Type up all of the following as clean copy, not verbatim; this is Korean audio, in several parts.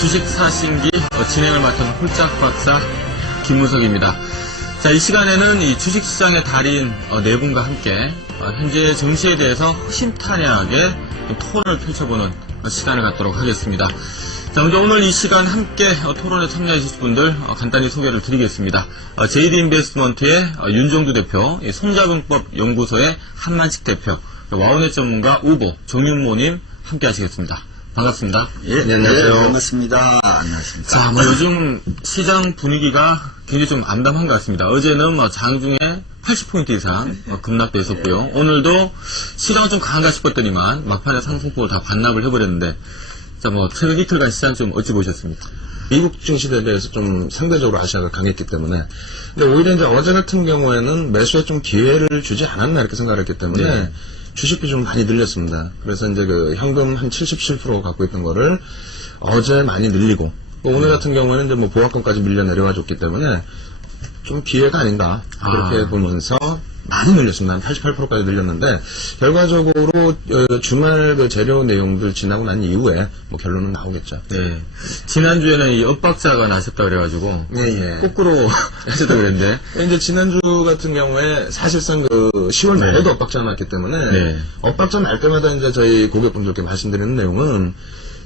주식 사신기 진행을 맡은 홀짝 박사 김무석입니다. 자, 이 시간에는 이 주식시장의 달인 네 분과 함께 현재 증시에 대해서 허심탄회하게 토론을 펼쳐보는 시간을 갖도록 하겠습니다. 자, 먼저 오늘 이 시간 함께 토론에 참여하실 분들 간단히 소개를 드리겠습니다. JD인베스트먼트의 윤종두 대표, 손자병법 연구소의 한만식 대표, 와우넷 전문가 우보 정윤모님 함께 하시겠습니다. 반갑습니다. 예, 네, 안녕하세요. 반갑습니다. 안녕하십니까. 자, 요즘 시장 분위기가 굉장히 좀 암담한 것 같습니다. 어제는 장중에 80포인트 이상 급락돼 있었고요. 오늘도 시장은 좀 강한가 싶었더니만 막판에 상승폭을 다 반납을 해버렸는데, 자, 최근 이틀간 시장 좀 어찌 보셨습니까? 미국 증시에 대해서 좀 상대적으로 아시아가 강했기 때문에. 근데 오히려 이제 어제 같은 경우에는 매수에 좀 기회를 주지 않았나 이렇게 생각을 했기 때문에 네. 주식 비중을 많이 늘렸습니다. 그래서 이제 현금 한 77% 갖고 있던 거를 어제 많이 늘리고, 오늘 같은 경우에는 이제 보합권까지 밀려 내려와 줬기 때문에 좀 기회가 아닌가 그렇게 보면서 많이 늘렸습니다. 한 88%까지 늘렸는데, 결과적으로 주말 재료 내용들 지나고 난 이후에 결론은 나오겠죠. 네. 지난주에는 이 엇박자가 나셨다 그래가지고 예. 거꾸로 하셨다 그랬는데, 이제 지난주 같은 경우에 사실상 10월 말에도 네. 엇박자가 났기 때문에 네. 엇박자 날 때마다 이제 저희 고객분들께 말씀드리는 내용은,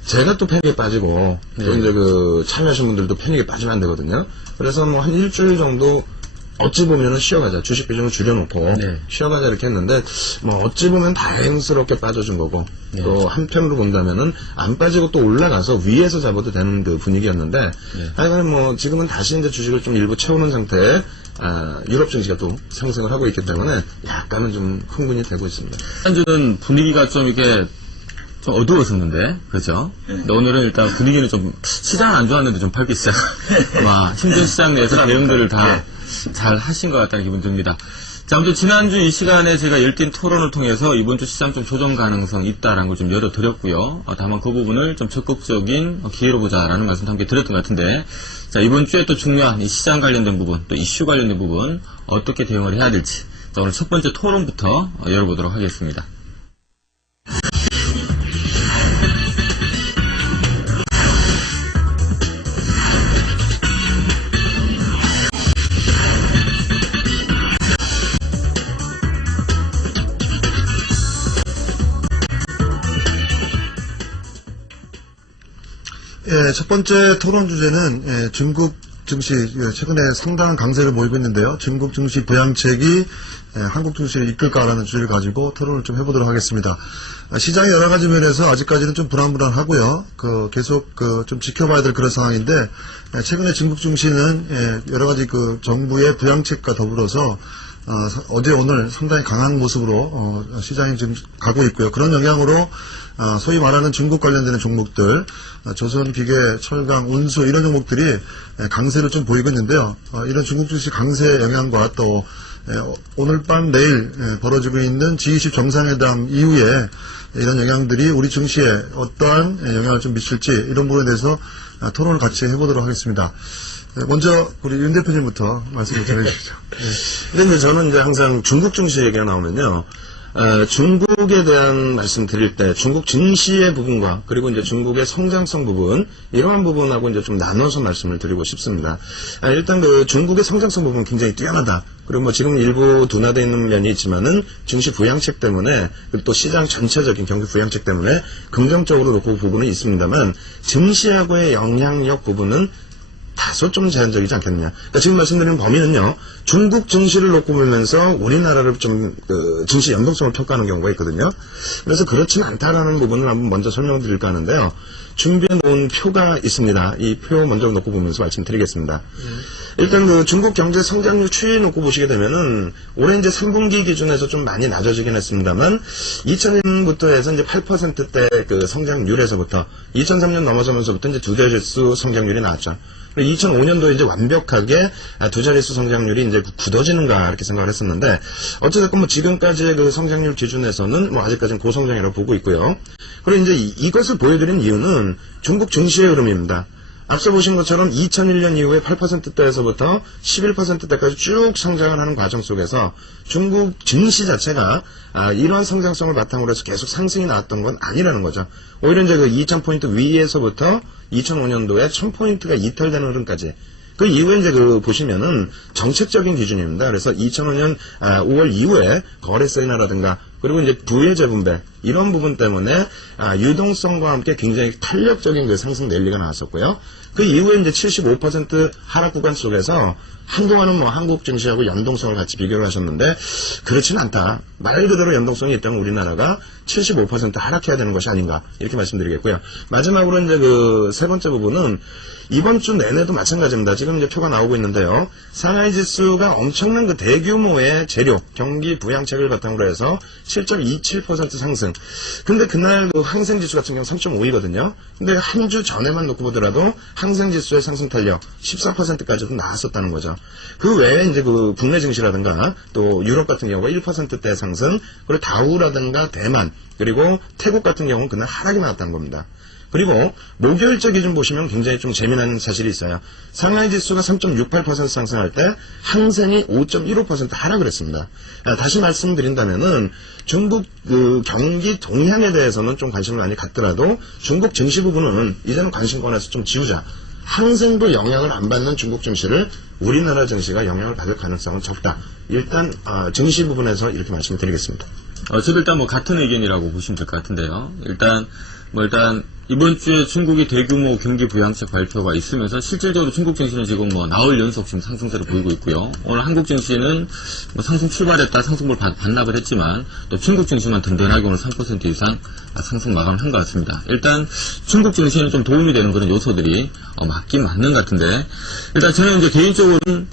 제가 또 패닉에 빠지고 네. 또 이제 참여하신 분들도 패닉에 빠지면 안 되거든요. 그래서 한 일주일 정도 어찌 보면은 쉬어가자, 주식 비중을 줄여놓고 네. 쉬어가자 이렇게 했는데, 어찌 보면 다행스럽게 빠져준 거고, 네. 또 한편으로 본다면은 안 빠지고 또 올라가서 위에서 잡아도 되는 분위기였는데, 네. 하여간 지금은 다시 이제 주식을 좀 일부 채우는 상태에 유럽 증시가 또 상승을 하고 있기 때문에 약간은 좀 흥분이 되고 있습니다. 지난주는 분위기가 좀 이렇게 좀 어두웠었는데, 그렇죠? 근데 오늘은 일단 분위기는 좀, 시장은 안 좋았는데 좀 밝기 시작. 힘든 시장 내에서 내용들을 다 잘 하신 것 같다는 기분 듭니다. 자, 아무튼 지난주 이 시간에 제가 열띤 토론을 통해서 이번 주 시장 좀 조정 가능성 있다라는 걸 좀 열어드렸고요. 다만 그 부분을 좀 적극적인 기회로 보자라는 말씀도 함께 드렸던 것 같은데, 자, 이번 주에 또 중요한 이 시장 관련된 부분, 또 이슈 관련된 부분, 어떻게 대응을 해야 될지, 자, 오늘 첫 번째 토론부터 열어보도록 하겠습니다. 예, 첫 번째 토론 주제는 중국 증시 최근에 상당한 강세를 보이고 있는데요. 중국 증시 부양책이 한국 증시를 이끌까라는 주제를 가지고 토론을 좀 해보도록 하겠습니다. 시장의 여러 가지 면에서 아직까지는 좀 불안하고요. 계속 좀 지켜봐야 될 그런 상황인데, 최근에 중국 증시는 여러 가지 정부의 부양책과 더불어서 어제 오늘 상당히 강한 모습으로 시장이 지금 가고 있고요. 그런 영향으로 소위 말하는 중국 관련되는 종목들, 조선, 기계, 철강, 운수 이런 종목들이 강세를 좀 보이고 있는데요. 이런 중국 증시 강세 영향과 또 오늘 밤 내일 벌어지고 있는 G20 정상회담 이후에 이런 영향들이 우리 증시에 어떠한 영향을 좀 미칠지, 이런 부분에 대해서 토론을 같이 해보도록 하겠습니다. 먼저 우리 윤 대표님부터 말씀을 전해주시죠. 근데 저는 이제 항상 중국 증시 얘기가 나오면요, 중국에 대한 말씀 드릴 때 중국 증시의 부분과 그리고 이제 중국의 성장성 부분, 이러한 부분하고 이제 좀 나눠서 말씀을 드리고 싶습니다. 일단 중국의 성장성 부분은 굉장히 뛰어나다. 그리고 지금 일부 둔화되어 있는 면이 있지만은 증시 부양책 때문에, 또 시장 전체적인 경기 부양책 때문에 긍정적으로 놓고 부분은 있습니다만, 증시하고의 영향력 부분은 다소 좀 제한적이지 않겠느냐. 그러니까 지금 말씀드리는 범위는요, 중국 증시를 놓고 보면서 우리나라를 좀 증시 연동성을 평가하는 경우가 있거든요. 그래서 그렇지는 않다라는 부분을 한번 먼저 설명드릴까 하는데요. 준비해 놓은 표가 있습니다. 이 표 먼저 놓고 보면서 말씀드리겠습니다. 일단 중국 경제 성장률 추이 놓고 보시게 되면은 올해 이제 3분기 기준에서 좀 많이 낮아지긴 했습니다만, 2000년부터 해서 이제 8%대 성장률에서부터 2003년 넘어서면서부터 이제 두 자릿수 성장률이 나왔죠. 2005년도에 이제 완벽하게 두 자릿수 성장률이 이제 굳어지는가 이렇게 생각을 했었는데, 어찌됐건 지금까지의 성장률 기준에서는 아직까지는 고성장이라고 보고 있고요. 그리고 이제 이것을 보여드린 이유는 중국 증시의 흐름입니다. 앞서 보신 것처럼 2001년 이후에 8%대에서부터 11%대까지 쭉 성장을 하는 과정 속에서 중국 증시 자체가 이러한 성장성을 바탕으로 해서 계속 상승이 나왔던 건 아니라는 거죠. 오히려 이제 그 2000포인트 위에서부터 2005년도에 1000포인트가 이탈되는 흐름까지 그 이후에 이제 그 보시면은 정책적인 기준입니다. 그래서 2005년 5월 이후에 거래세이나라든가 그리고 이제 부의 재분배 이런 부분 때문에 유동성과 함께 굉장히 탄력적인 그 상승 랠리가 나왔었고요. 그 이후에 이제 75% 하락 구간 속에서 한동안은 뭐 한국 증시하고 연동성을 같이 비교를 하셨는데 그렇지는 않다. 말 그대로 연동성이 있다면 우리나라가 75% 하락해야 되는 것이 아닌가 이렇게 말씀드리겠고요. 마지막으로 이제 그 세 번째 부분은 이번 주 내내도 마찬가지입니다. 지금 이제 표가 나오고 있는데요. 상하이 지수가 엄청난 그 대규모의 재료, 경기 부양책을 바탕으로 해서 7.27% 상승. 근데 그날 그 항생 지수 같은 경우 3.5이거든요. 근데 한 주 전에만 놓고 보더라도 항생 지수의 상승 탄력 14%까지도 나왔었다는 거죠. 그 외에 이제 그 국내 증시라든가 또 유럽 같은 경우가 1%대 상승, 그리고 다우라든가 대만, 그리고 태국 같은 경우는 그날 하락이 나왔다는 겁니다. 그리고 목요일째 기준 보시면 굉장히 좀 재미난 사실이 있어요. 상하이 지수가 3.68% 상승할 때 항생이 5.15% 하락을 했습니다. 다시 말씀드린다면은 중국 그 경기 동향에 대해서는 좀 관심을 많이 갖더라도 중국 증시 부분은 이제는 관심권에서 좀 지우자. 항생도 영향을 안 받는 중국 증시를 우리나라 증시가 영향을 받을 가능성은 적다. 일단 증시 부분에서 이렇게 말씀을 드리겠습니다. 저도 일단 뭐 같은 의견이라고 보시면 될 것 같은데요. 일단 이번 주에 중국이 대규모 경기 부양책 발표가 있으면서 실질적으로 중국 증시는 지금 뭐 나흘 연속 지금 상승세를 보이고 있고요. 오늘 한국 증시는 뭐 상승 출발했다 상승을 반납을 했지만 또 중국 증시만 든든하게 오늘 3% 이상 상승 마감한 것 같습니다. 일단 중국 증시에는 좀 도움이 되는 그런 요소들이 맞긴 맞는 것 같은데 일단 저는 이제 개인적으로는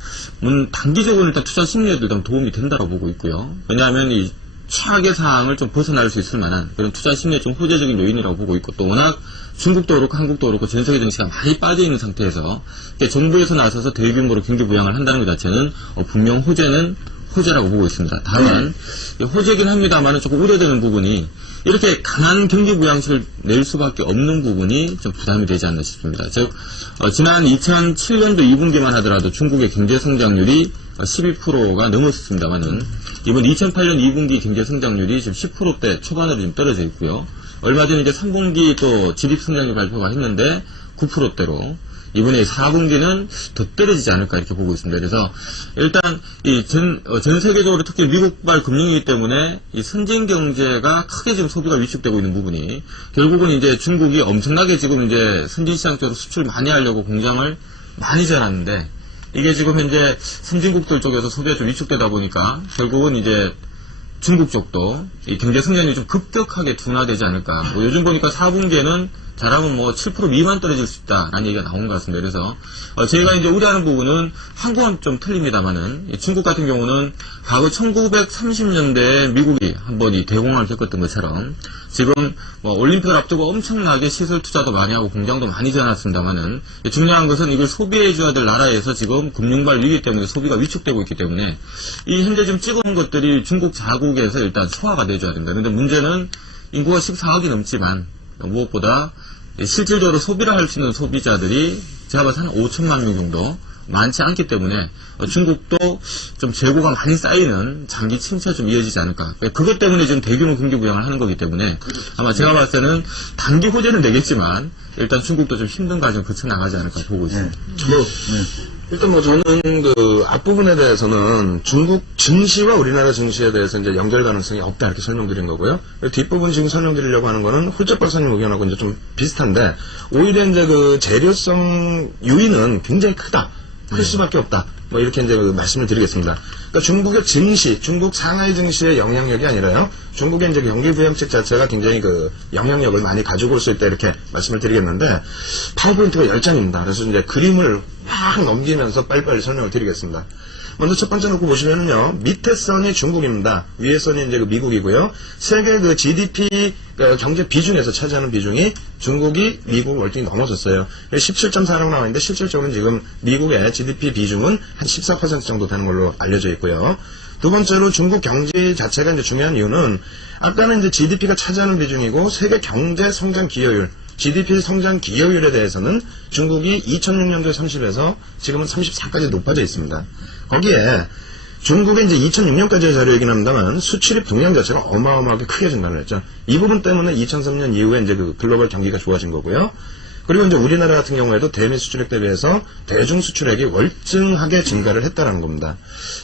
단기적으로 일단 투자 심리에도 일단 도움이 된다고 보고 있고요. 왜냐하면 이 최악의 상황을 좀 벗어날 수 있을 만한 그런 투자 심리에 좀 호재적인 요인이라고 보고 있고 또 워낙 중국도 그렇고 한국도 그렇고 전 세계 증시가 많이 빠져있는 상태에서 정부에서 나서서 대규모로 경기 부양을 한다는 것 자체는 분명 호재는 호재라고 보고 있습니다. 다만 호재긴 합니다만 조금 우려되는 부분이 이렇게 강한 경기 부양책을 낼 수밖에 없는 부분이 좀 부담이 되지 않나 싶습니다. 즉 지난 2007년도 2분기만 하더라도 중국의 경제 성장률이 12%가 넘었습니다만은 이번 2008년 2분기 경제 성장률이 지금 10%대 초반으로 좀 떨어져 있고요. 얼마 전에 이제 3분기 또 GDP 성장률 발표가 했는데 9%대로 이번에 4분기는 더 떨어지지 않을까 이렇게 보고 있습니다. 그래서 일단 전 세계적으로 특히 미국발 금융이기 때문에 이 선진 경제가 크게 지금 소비가 위축되고 있는 부분이 결국은 이제 중국이 엄청나게 지금 이제 선진 시장 쪽으로 수출 많이 하려고 공장을 많이 지어놨는데 이게 지금 현재 선진국들 쪽에서 소비가 좀 위축되다 보니까 결국은 이제 중국 쪽도 이 경제 성장률이 좀 급격하게 둔화되지 않을까. 뭐 요즘 보니까 4분기에는 잘하면 뭐 7% 미만 떨어질 수 있다라는 얘기가 나온 것 같습니다. 그래서 저희가 이제 우려하는 부분은 한국은 좀 틀립니다만은 중국 같은 경우는 과거 1930년대에 미국이 한번 이 대공황을 겪었던 것처럼 지금 뭐 올림픽을 앞두고 엄청나게 시설 투자도 많이 하고 공장도 많이 지어놨습니다만은 중요한 것은 이걸 소비해줘야 될 나라에서 지금 금융발 위기 때문에 소비가 위축되고 있기 때문에 이 현재 지금 찍어온 것들이 중국 자국에서 일단 소화가 돼줘야 된다. 그런데 문제는 인구가 14억이 넘지만 무엇보다 실질적으로 소비를 할 수 있는 소비자들이 제가 봐서 한 5천만 명 정도 많지 않기 때문에 중국도 좀 재고가 많이 쌓이는 장기 침체가 좀 이어지지 않을까. 그것 때문에 지금 대규모 경기 부양을 하는 거기 때문에 아마 제가 봤을 때는 단기 호재는 되겠지만 일단 중국도 좀 힘든 과정 거쳐 나가지 않을까 보고 있습니다. 일단 뭐 저는 그 앞부분에 대해서는 중국 증시와 우리나라 증시에 대해서 이제 연결 가능성이 없다 이렇게 설명드린 거고요. 뒷부분 지금 설명드리려고 하는 거는 홀짝 박사님 의견하고 이제 좀 비슷한데 오히려 이제 그 재료성 유인은 굉장히 크다. 클 수밖에 없다. 뭐 이렇게 이제 말씀을 드리겠습니다. 그러니까 중국의 증시, 중국 상하이 증시의 영향력이 아니라요. 중국의 이제 경기 부양책 자체가 굉장히 그 영향력을 많이 가지고 올 수 있다 이렇게 말씀을 드리겠는데 파워포인트가 10장입니다. 그래서 이제 그림을 확 넘기면서 빨리빨리 설명을 드리겠습니다. 먼저 첫 번째 놓고 보시면은요, 밑에 선이 중국입니다. 위에 선이 이제 그 미국이고요. 세계 그 GDP 경제 비중에서 차지하는 비중이 중국이 미국을 월등히 넘어섰어요. 17.4라고 나와 있는데 실질적으로는 지금 미국의 GDP 비중은 한 14% 정도 되는 걸로 알려져 있고요. 두 번째로 중국 경제 자체가 이제 중요한 이유는 아까는 이제 GDP가 차지하는 비중이고 세계 경제 성장 기여율 GDP 성장 기여율에 대해서는 중국이 2006년도에 30에서 지금은 34까지 높아져 있습니다. 거기에 중국의 이제 2006년까지의 자료이긴 합니다만 수출입 동향 자체가 어마어마하게 크게 증가를 했죠. 이 부분 때문에 2003년 이후에 이제 그 글로벌 경기가 좋아진 거고요. 그리고 이제 우리나라 같은 경우에도 대미 수출액 대비해서 대중 수출액이 월등하게 증가를 했다라는 겁니다.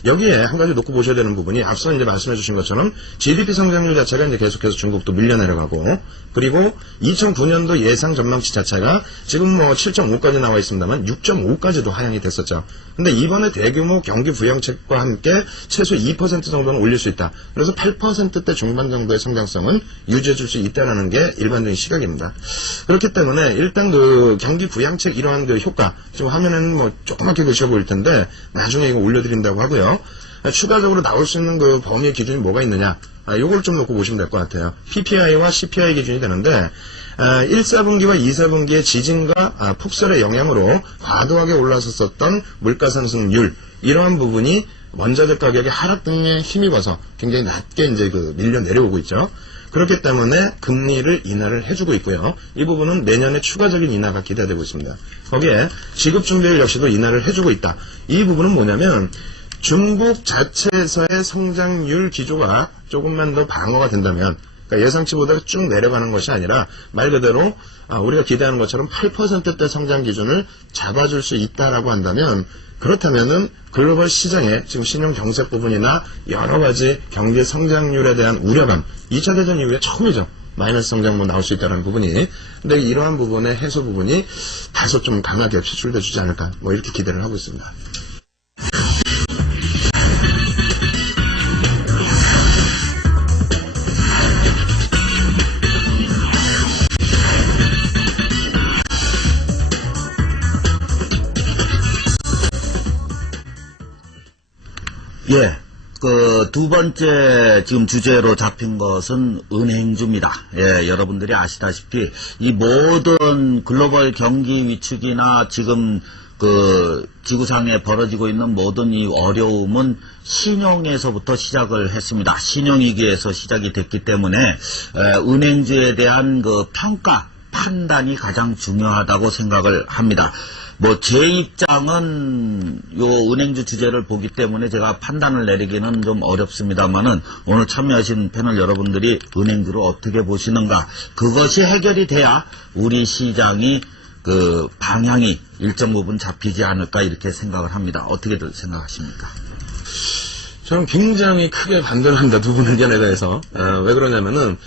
여기에 한 가지 놓고 보셔야 되는 부분이 앞서 이제 말씀해 주신 것처럼 GDP 성장률 자체가 이제 계속해서 중국도 밀려 내려가고, 그리고 2009년도 예상 전망치 자체가 지금 뭐 7.5까지 나와 있습니다만 6.5까지도 하향이 됐었죠. 근데 이번에 대규모 경기 부양책과 함께 최소 2% 정도는 올릴 수 있다. 그래서 8%대 중반 정도의 성장성은 유지해 줄 수 있다는 게 일반적인 시각입니다. 그렇기 때문에 일단 그 경기 부양책 이러한 그 효과, 지금 화면에는 뭐 조그맣게 글씨가 보일 텐데 나중에 이거 올려드린다고 하고요. 추가적으로 나올 수 있는 그 범위의 기준이 뭐가 있느냐, 요걸 좀 놓고 보시면 될 것 같아요. PPI와 CPI 기준이 되는데 1사분기와 2사분기의 지진과 폭설의 영향으로 과도하게 올라섰었던 물가상승률, 이러한 부분이 원자재 가격의 하락 등에 힘입어서 굉장히 낮게 이제 그 밀려 내려오고 있죠. 그렇기 때문에 금리를 인하를 해주고 있고요. 이 부분은 내년에 추가적인 인하가 기대되고 있습니다. 거기에 지급준비율 역시도 인하를 해주고 있다. 이 부분은 뭐냐면 중국 자체에서의 성장률 기조가 조금만 더 방어가 된다면, 그러니까 예상치보다 쭉 내려가는 것이 아니라 말 그대로 우리가 기대하는 것처럼 8%대 성장 기준을 잡아줄 수 있다라고 한다면, 그렇다면은 글로벌 시장에 지금 신용 경색 부분이나 여러 가지 경기 성장률에 대한 우려감, 2차 대전 이후에 처음이죠. 마이너스 성장만 나올 수 있다는 부분이. 근데 이러한 부분의 해소 부분이 다소 좀 강하게 표출돼 주지 않을까, 뭐 이렇게 기대를 하고 있습니다. 예, 그 두 번째 지금 주제로 잡힌 것은 은행주입니다. 예, 여러분들이 아시다시피 이 모든 글로벌 경기 위축이나 지금 그 지구상에 벌어지고 있는 모든 이 어려움은 신용에서부터 시작을 했습니다. 신용위기에서 시작이 됐기 때문에 은행주에 대한 그 평가, 판단이 가장 중요하다고 생각을 합니다. 뭐 제 입장은 요 은행주 주제를 보기 때문에 제가 판단을 내리기는 좀 어렵습니다만은 오늘 참여하신 패널 여러분들이 은행주를 어떻게 보시는가, 그것이 해결이 돼야 우리 시장이 그 방향이 일정 부분 잡히지 않을까 이렇게 생각을 합니다. 어떻게들 생각하십니까? 저는 굉장히 크게 반대를 합니다. 두 분 의견에 대해서. 왜 그러냐면은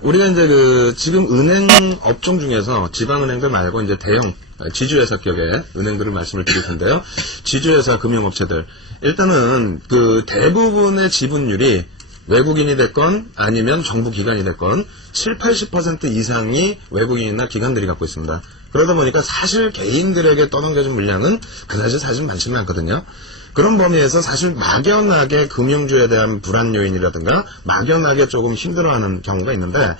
우리가 이제 그 지금 은행 업종 중에서 지방은행들 말고 이제 대형 지주회사 격의 은행들을 말씀을 드릴 텐데요. 지주회사 금융업체들, 일단은 그 대부분의 지분율이 외국인이 됐건 아니면 정부 기관이 됐건 7, 80% 이상이 외국인이나 기관들이 갖고 있습니다. 그러다 보니까 사실 개인들에게 떠넘겨진 물량은 그다지 사실 많지는 않거든요. 그런 범위에서 사실 막연하게 금융주에 대한 불안 요인이라든가 막연하게 조금 힘들어하는 경우가 있는데,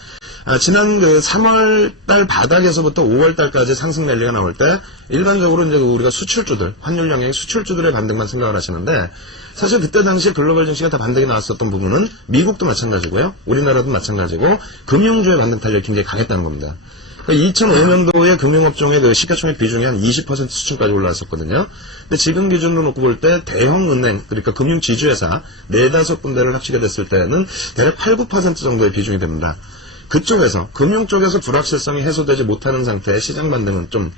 지난 그 3월달 바닥에서부터 5월달까지 상승 랠리가 나올 때 일반적으로 이제 우리가 수출주들, 환율 영향의 수출주들의 반등만 생각을 하시는데, 사실 그때 당시 글로벌 증시가 다 반등이 나왔었던 부분은 미국도 마찬가지고요, 우리나라도 마찬가지고 금융주의 반등 탄력이 굉장히 강했다는 겁니다. 2005년도에 금융업종의 그 시가총액 비중이 한 20% 수준까지 올라왔었거든요. 근데 지금 기준으로 놓고 볼 때 대형 은행, 그러니까 금융 지주회사 4-5군데를 합치게 됐을 때는 대략 8, 9% 정도의 비중이 됩니다. 그쪽에서, 금융 쪽에서 불확실성이 해소되지 못하는 상태의 시장 반등은 좀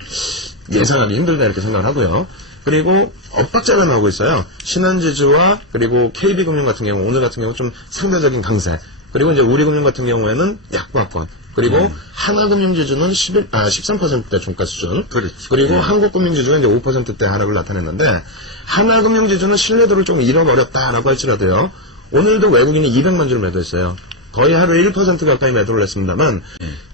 예상하기 힘들다 이렇게 생각을 하고요. 그리고 엇박자가 나오고 있어요. 신한지주와 그리고 KB금융 같은 경우, 오늘 같은 경우 좀 상대적인 강세, 그리고 이제 우리금융 같은 경우에는 약보합권, 그리고 하나금융지주는 13%대 종가 수준, 그렇지. 그리고 한국금융지주는 이제 5%대 하락을 나타냈는데, 하나금융지주는 신뢰도를 좀 잃어버렸다라고 할지라도요, 오늘도 외국인이 200만 주를 매도했어요. 거의 하루에 1% 가까이 매도를 했습니다만,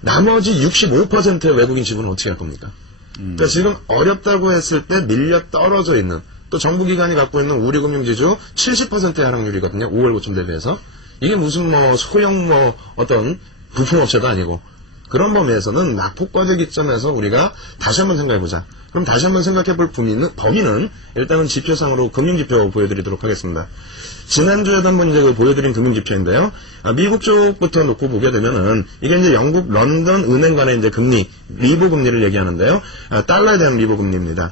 나머지 65%의 외국인 지분은 어떻게 할 겁니까? 그러니까 지금 어렵다고 했을 때 밀려 떨어져 있는, 또 정부기관이 갖고 있는 우리금융지주 70%의 하락률이거든요. 5월 고점 대비해서. 이게 무슨 뭐 소형 뭐 어떤 부품업체도 아니고, 그런 범위에서는 낙폭과제 기점에서 우리가 다시 한번 생각해보자. 그럼 다시 한번 생각해 볼 범위는 일단은 지표상으로 금융지표 보여드리도록 하겠습니다. 지난주에도 한번 이제 보여드린 금융지표인데요. 미국 쪽부터 놓고 보게 되면은, 이게 이제 영국 런던 은행 간의 이제 금리, 리보 금리를 얘기하는데요. 달러에 대한 리보 금리입니다.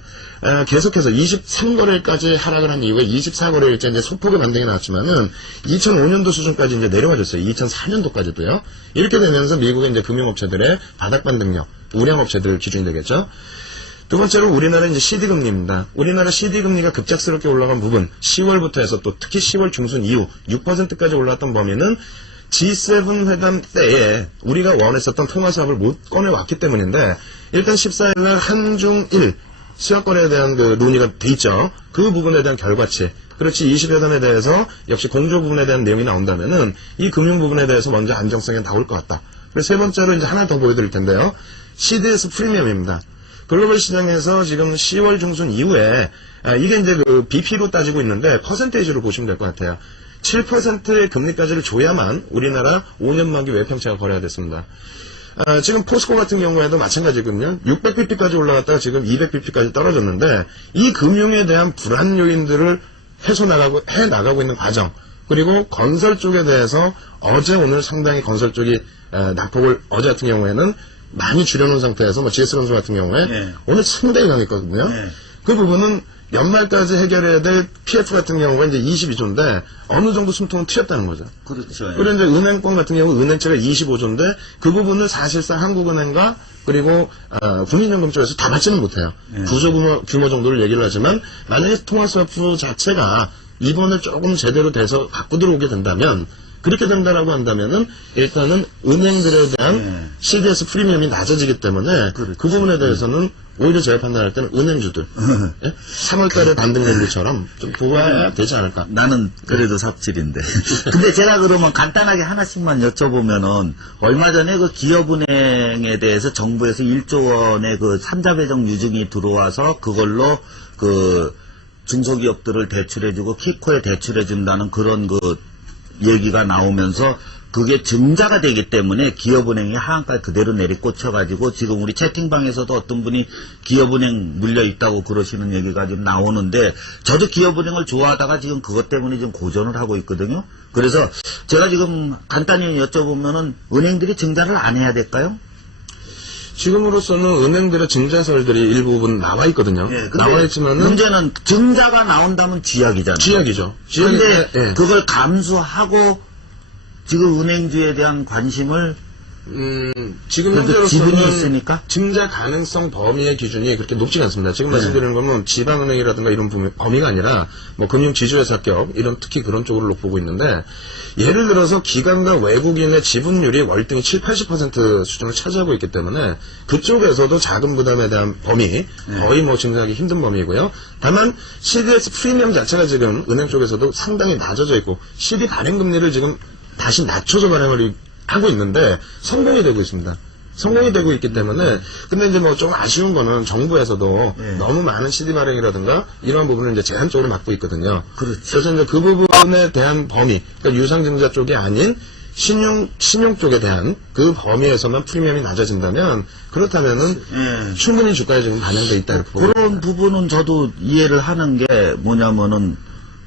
계속해서 23거래일까지 하락을 한 이후에 24거래일째 이제 소폭의 반등이 나왔지만은 2005년도 수준까지 이제 내려와줬어요. 2004년도까지도요. 이렇게 되면서 미국의 이제 금융업체들의 바닥반 능력, 우량업체들 기준이 되겠죠. 두 번째로 우리나라 이제 CD금리입니다. 우리나라 CD금리가 급작스럽게 올라간 부분, 10월부터 해서 또 특히 10월 중순 이후 6%까지 올랐던 범위는 G7 회담 때에 우리가 원했었던 통화수합을 못 꺼내왔기 때문인데, 일단 14일날 한중일 수학거래에 대한 그 논의가 돼 있죠. 그 부분에 대한 결과치. 그렇지, 20여단에 대해서 역시 공조 부분에 대한 내용이 나온다면은 이 금융 부분에 대해서 먼저 안정성이 나올 것 같다. 그리고 세 번째로 이제 하나 더 보여드릴 텐데요. CDS 프리미엄입니다. 글로벌 시장에서 지금 10월 중순 이후에 이게 이제 그 BP로 따지고 있는데 퍼센테이지로 보시면 될 것 같아요. 7%의 금리까지를 줘야만 우리나라 5년 만기 외평차가 거래가 됐습니다. 지금 포스코 같은 경우에도 마찬가지거든요. 600bp까지 올라갔다가 지금 200bp까지 떨어졌는데, 이 금융에 대한 불안 요인들을 해나가고 있는 과정, 그리고 건설 쪽에 대해서 어제 오늘 상당히 건설 쪽이 낙폭을 어제 같은 경우에는 많이 줄여놓은 상태에서 뭐 GS건설 같은 경우에 네. 오늘 상당히 강했거든요. 네. 그 부분은 연말까지 해결해야 될 PF 같은 경우가 이제 22조인데 어느 정도 숨통은 튀었다는 거죠. 그렇죠. 그리고 이제 은행권 같은 경우 은행채가 25조인데 그 부분을 사실상 한국은행과 그리고 국민연금 쪽에서 다 받지는 못해요. 구조 규모 정도를 얘기를 하지만, 만약에 통화스와프 자체가 이번에 조금 제대로 돼서 갖고 들어오게 된다면, 그렇게 된다라고 한다면은 일단은 은행들에 대한 CDS 프리미엄이 낮아지기 때문에 그 부분에 대해서는 오히려 제가 판단할 때는 은행주들 3월달에 반등 랠리처럼 좀 보아야 되지 않을까. 나는 그래도 삽질인데. 근데 제가 그러면 간단하게 하나씩만 여쭤보면은, 얼마 전에 그 기업은행에 대해서 정부에서 1조 원의 그 3자 배정 유증이 들어와서 그걸로 그 중소기업들을 대출해주고 키코에 대출해준다는 그런 그 얘기가 나오면서, 그게 증자가 되기 때문에 기업은행이 하한가에 그대로 내리꽂혀가지고, 지금 우리 채팅방에서도 어떤 분이 기업은행 물려있다고 그러시는 얘기가 좀 나오는데, 저도 기업은행을 좋아하다가 지금 그것 때문에 좀 고전을 하고 있거든요. 그래서 제가 지금 간단히 여쭤보면은, 은행들이 증자를 안 해야 될까요? 지금으로서는 은행들의 증자설들이 일부분 나와 있거든요. 나와 있지만은 문제는 증자가 나온다면 쥐약이잖아요. 쥐약이죠. 그런데 예. 그걸 감수하고 지금 은행주에 대한 관심을 지금 그래도 지분이 현재로서는 있으니까? 증자 가능성 범위의 기준이 그렇게 높지 않습니다. 지금 말씀드리는 거는 지방은행이라든가 이런 범위가 아니라 뭐 금융지주회사격 이런 특히 그런 쪽으로 보고 있는데, 예를 들어서 기관과 외국인의 지분율이 월등히 7, 80% 수준을 차지하고 있기 때문에 그쪽에서도 자금 부담에 대한 범위 거의 뭐 증자하기 힘든 범위이고요. 다만 CDS 프리미엄 자체가 지금 은행 쪽에서도 상당히 낮아져 있고 CD 발행 금리를 지금 다시 낮춰서 발행을 하고 있는데 성공이 되고 있습니다. 성공이 되고 있기 때문에, 근데 이제 뭐 좀 아쉬운 거는 정부에서도 너무 많은 CD 발행이라든가 이런 부분을 이제 제한적으로 막고 있거든요. 그래서 이제 그 부분에 대한 범위, 그러니까 유상증자 쪽이 아닌 신용 쪽에 대한 그 범위에서만 프리미엄이 낮아진다면, 그렇다면은 충분히 주가에 지금 반영돼 있다 이렇게 보고 그런 부분은 저도 이해를 하는 게 뭐냐면은,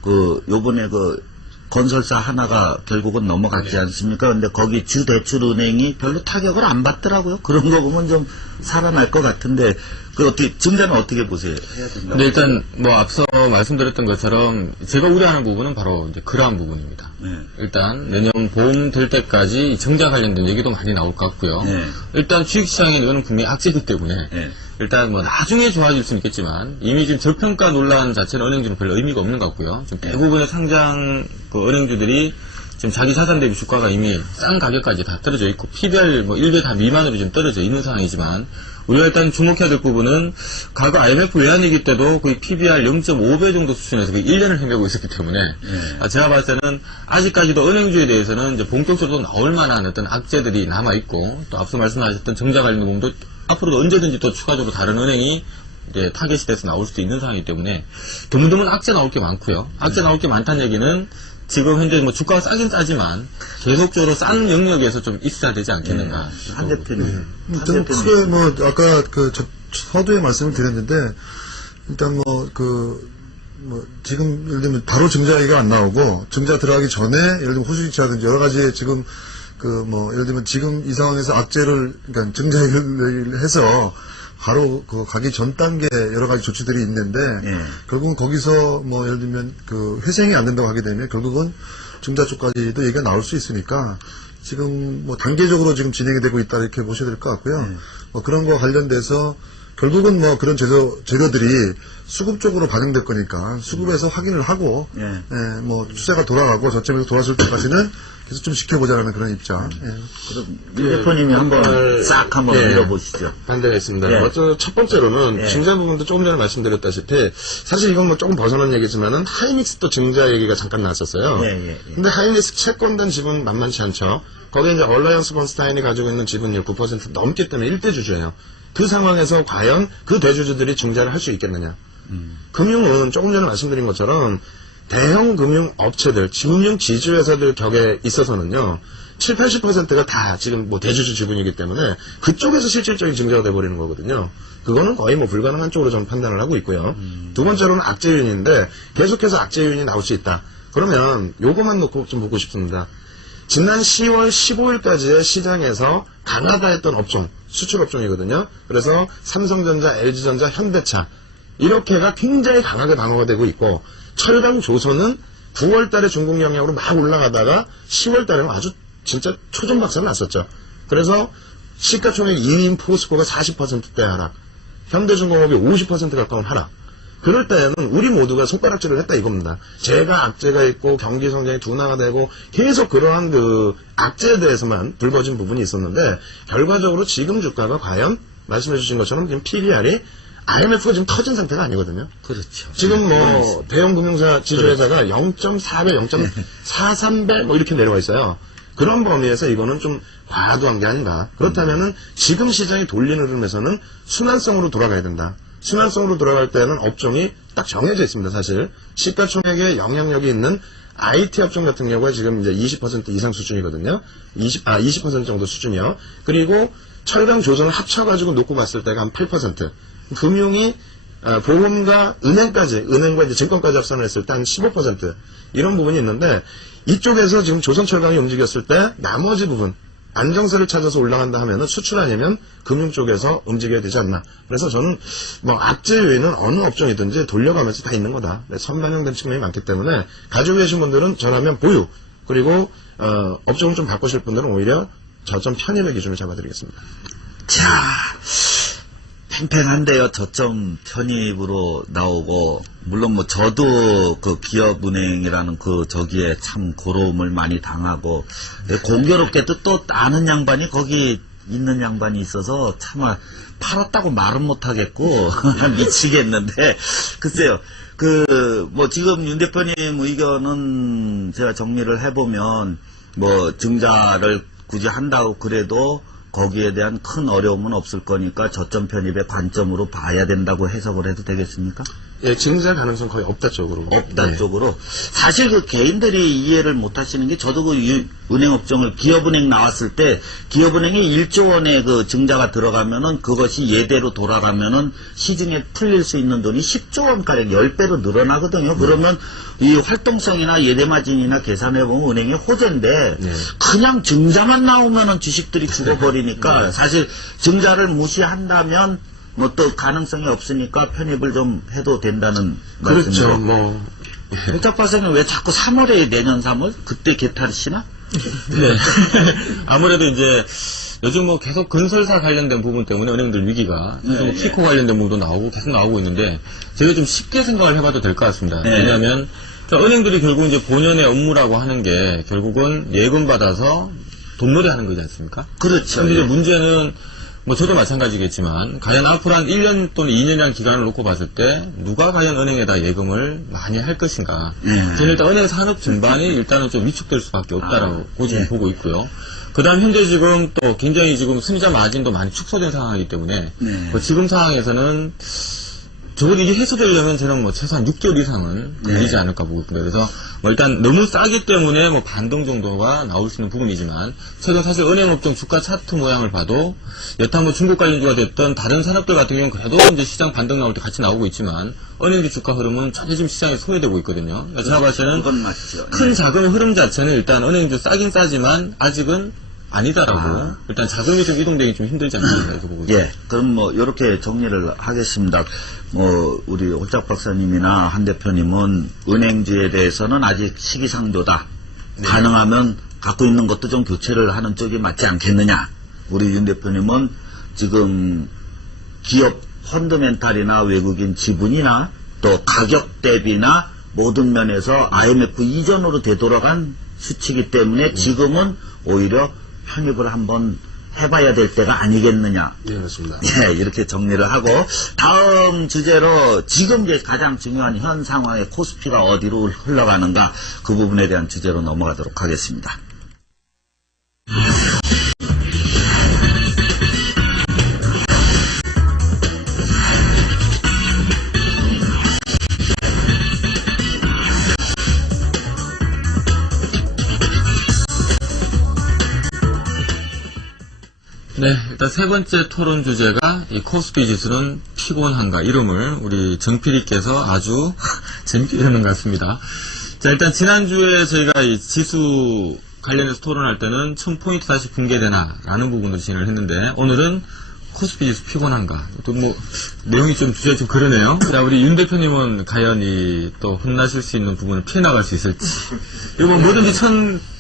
그 요번에 그 건설사 하나가 결국은 넘어갔지 않습니까? 근데 거기 주대출은행이 별로 타격을 안 받더라고요. 그런 거 보면 좀 살아날 것 같은데, 그 어떻게, 증자는 어떻게 보세요? 해야 된다고? 근데 일단 뭐 앞서 말씀드렸던 것처럼 제가 우려하는 부분은 바로 이제 그러한 부분입니다. 일단 내년 봄 될 때까지 증자 관련된 얘기도 많이 나올 것 같고요. 일단 주식시장에 이거는 분명히 악재이기 때문에 일단 뭐 나중에 좋아질 수는 있겠지만, 이미 지금 저평가 논란 자체는 은행주는 별로 의미가 없는 것 같고요. 지금 대부분의 상장 그 은행주들이 지금 자기 자산 대비 주가가 이미 싼 가격까지 다 떨어져 있고, PBR 뭐 1배 다 미만으로 지금 떨어져 있는 상황이지만, 우리가 일단 주목해야 될 부분은 과거 IMF 외환위기 때도 거의 PBR 0.5배 정도 수준에서 거의 1년을 헤매고 있었기 때문에 제가 봤을 때는 아직까지도 은행주에 대해서는 이제 본격적으로 나올 만한 어떤 악재들이 남아있고, 또 앞서 말씀하셨던 정자 관련 부분도 앞으로도 언제든지 또 추가적으로 다른 은행이 이제 타겟이 돼서 나올 수도 있는 상황이기 때문에 드문드문 악재 나올 게 많고요. 악재 나올 게 많다는 얘기는 지금 현재 뭐 주가가 싸긴 싸지만 계속적으로 싼 영역에서 좀 있어야 되지 않겠는가. 한 대표님. 좀 크게 뭐 아까 그 서두에 말씀을 드렸는데, 일단 지금 예를 들면 바로 증자 얘기가 안 나오고, 증자 들어가기 전에 예를 들면 호주익차라든지 여러 가지 지금 예를 들면 지금 이 상황에서 악재를, 그러니까 증자 얘기를 해서 바로 가기 전 단계 여러 가지 조치들이 있는데, 결국은 거기서 예를 들면 회생이 안 된다고 하게 되면 결국은 증자 쪽까지도 얘기가 나올 수 있으니까, 지금 단계적으로 지금 진행이 되고 있다 이렇게 보셔야 될 것 같고요. 그런 거와 관련돼서 결국은 그런 재료들이 수급 쪽으로 반영될 거니까 수급에서 확인을 하고 추세가 돌아가고 저점에서 돌아설 때까지는 계속 좀 지켜보자라는 그런 입장. 그럼 대표님이 한번 싹 한번 밀어보시죠. 반대가 있습니다. 첫 번째로는 증자 부분도 조금 전에 말씀드렸다시피 사실 이건 조금 벗어난 얘기지만은 하이닉스도 증자 얘기가 잠깐 나왔었어요. 근데 하이닉스 채권단 지분 만만치 않죠. 거기에 이제 얼라이언스 번스타인이 가지고 있는 지분율 9% 넘기 때문에 1대 주주예요. 그 상황에서 과연 그 대주주들이 증자를 할 수 있겠느냐. 금융은 조금 전에 말씀드린 것처럼 대형 금융업체들, 금융 지주회사들 격에 있어서는요, 7, 80%가 다 지금 대주주 지분이기 때문에 그쪽에서 실질적인 증자가 돼버리는 거거든요. 그거는 거의 불가능한 쪽으로 저는 판단을 하고 있고요. 두 번째로는 악재 요인인데 계속해서 악재 요인이 나올 수 있다. 그러면 요거만 놓고 좀 보고 싶습니다. 지난 10월 15일까지의 시장에서 강하다했던 업종, 수출 업종이거든요. 그래서 삼성전자, LG전자, 현대차 이렇게가 굉장히 강하게 방어가 되고 있고, 철강 조선은 9월달에 중국 영향으로 막 올라가다가 10월달에는 아주 진짜 초전박살 났었죠. 그래서 시가총액 2위인 포스코가 40%대 하락, 현대중공업이 50% 가까운 하락. 그럴 때는 우리 모두가 손가락질을 했다 이겁니다. 제가 악재가 있고 경기 성장이 둔화가 되고 계속 그러한 악재에 대해서만 불거진 부분이 있었는데, 결과적으로 지금 주가가 과연 말씀해 주신 것처럼 지금 PBR이 IMF가 지금 터진 상태가 아니거든요. 그렇죠. 지금 대형 금융사 지주회사가 0.4배, 0.43배 이렇게 내려와 있어요. 그런 범위에서 이거는 좀 과도한 게 아닌가. 그렇다면은 지금 시장이 돌리는 흐름에서는 순환성으로 돌아가야 된다. 순환성으로 돌아갈 때는 업종이 딱 정해져 있습니다, 사실. 시가총액에 영향력이 있는 IT 업종 같은 경우에 지금 이제 20% 이상 수준이거든요. 20% 정도 수준이요. 그리고 철강 조선을 합쳐가지고 놓고 봤을 때가 한 8%. 금융이, 보험과 은행까지, 은행과 이제 증권까지 합산을 했을 때 한 15%. 이런 부분이 있는데, 이쪽에서 지금 조선철강이 움직였을 때 나머지 부분, 안정세를 찾아서 올라간다 하면은 수출 아니면 금융 쪽에서 움직여야 되지 않나. 그래서 저는 악재 요인은 어느 업종이든지 돌려가면서 다 있는 거다. 선반영된 측면이 많기 때문에 가지고 계신 분들은 저라면 보유, 그리고 업종을 좀 바꾸실 분들은 오히려 저점 편입의 기준을 잡아드리겠습니다. 자, 팽팽한데요. 저점 편입으로 나오고, 물론 저도 기업은행이라는 저기에 참 고로움을 많이 당하고, 공교롭게도 또 아는 양반이 거기 있는 양반이 있어서 차마 팔았다고 말은 못하겠고, 그냥 미치겠는데, 글쎄요. 지금 윤 대표님 의견은 제가 정리를 해보면, 증자를 굳이 한다고 그래도 거기에 대한 큰 어려움은 없을 거니까 저점 편입의 관점으로 봐야 된다고 해석을 해도 되겠습니까? 예, 증자 가능성 거의 없다 쪽으로. 없다 쪽으로. 사실 개인들이 이해를 못 하시는 게, 저도 은행 업종을, 기업은행 나왔을 때, 기업은행에 1조 원의 증자가 들어가면은 그것이 예대로 돌아가면은 시중에 풀릴 수 있는 돈이 10조 원가량 10배로 늘어나거든요. 그러면 이 활동성이나 예대마진이나 계산해보면 은행의 호재인데, 그냥 증자만 나오면은 주식들이 죽어버리니까, 사실 증자를 무시한다면, 또 가능성이 없으니까 편입을 좀 해도 된다는 말씀이죠. 그렇죠. 백작 박사님 왜 자꾸 3월에 내년 3월? 그때 개탈이시나? 네. 아무래도 이제 요즘 계속 건설사 관련된 부분 때문에 은행들 위기가 계속 키코 관련된 부분도 나오고 계속 나오고 있는데, 제가 좀 쉽게 생각을 해봐도 될 것 같습니다. 왜냐하면 은행들이 결국 이제 본연의 업무라고 하는 게 결국은 예금 받아서 돈놀이 하는 거지 않습니까? 그렇죠. 근데 이제 문제는 저도 마찬가지겠지만, 과연 앞으로 한 1년 또는 2년이라는 기간을 놓고 봤을 때, 누가 과연 은행에다 예금을 많이 할 것인가. 저는 일단 은행 산업 전반이 일단은 좀 위축될 수밖에 없다라고 보고 있고요. 그 다음 현재 지금 또 굉장히 지금 순이자 마진도 많이 축소된 상황이기 때문에, 지금 상황에서는 적어도 이게 해소되려면 저는 최소한 6개월 이상은 걸리지 않을까 보고 있습니다. 그래서 뭐 일단 너무 싸기 때문에 뭐 반등 정도가 나올 수 있는 부분이지만 최근 사실 은행업종 주가 차트 모양을 봐도 여타 뭐 중국 관련주가 됐던 다른 산업들 같은 경우는 그래도 이제 시장 반등 나올 때 같이 나오고 있지만 은행주 주가 흐름은 전혀 지금 시장에 소외되고 있거든요. 그러니까 제가 봤을 때는 그건 맞죠. 큰 자금 흐름 자체는 일단 은행주 싸긴 싸지만 아직은 아니다라고. 일단 자금이 좀 이동되기 좀 힘들지 않습니까? 이거 보고. 예, 그럼 뭐 이렇게 정리를 하겠습니다. 뭐 우리 홀짝 박사님이나 한 대표님은 은행주에 대해서는 아직 시기상조다. 가능하면 갖고 있는 것도 좀 교체를 하는 쪽이 맞지 않겠느냐. 우리 윤 대표님은 지금 기업 펀드멘탈이나 외국인 지분이나 또 가격 대비나 모든 면에서 IMF 이전으로 되돌아간 수치이기 때문에 지금은 오히려 편입을 한번 해봐야 될 때가 아니겠느냐. 네, 맞습니다. 예, 이렇게 정리를 하고 다음 주제로 지금 이제 가장 중요한 현 상황의 코스피가 어디로 흘러가는가 그 부분에 대한 주제로 넘어가도록 하겠습니다. 네, 일단 세 번째 토론 주제가 이 코스피 지수는 피곤한가 이름을 우리 정PD께서 아주 재밌게 읽는 것 같습니다. 자, 일단 지난주에 저희가 이 지수 관련해서 토론할 때는 1000포인트 다시 붕괴되나 라는 부분으로 진행을 했는데 오늘은 코스피 지수 피곤한가 또 뭐 내용이 좀 주제가 좀 그러네요. 자, 우리 윤 대표님은 과연 이 또 혼나실 수 있는 부분을 피해 나갈 수 있을지 이거 뭐 뭐든지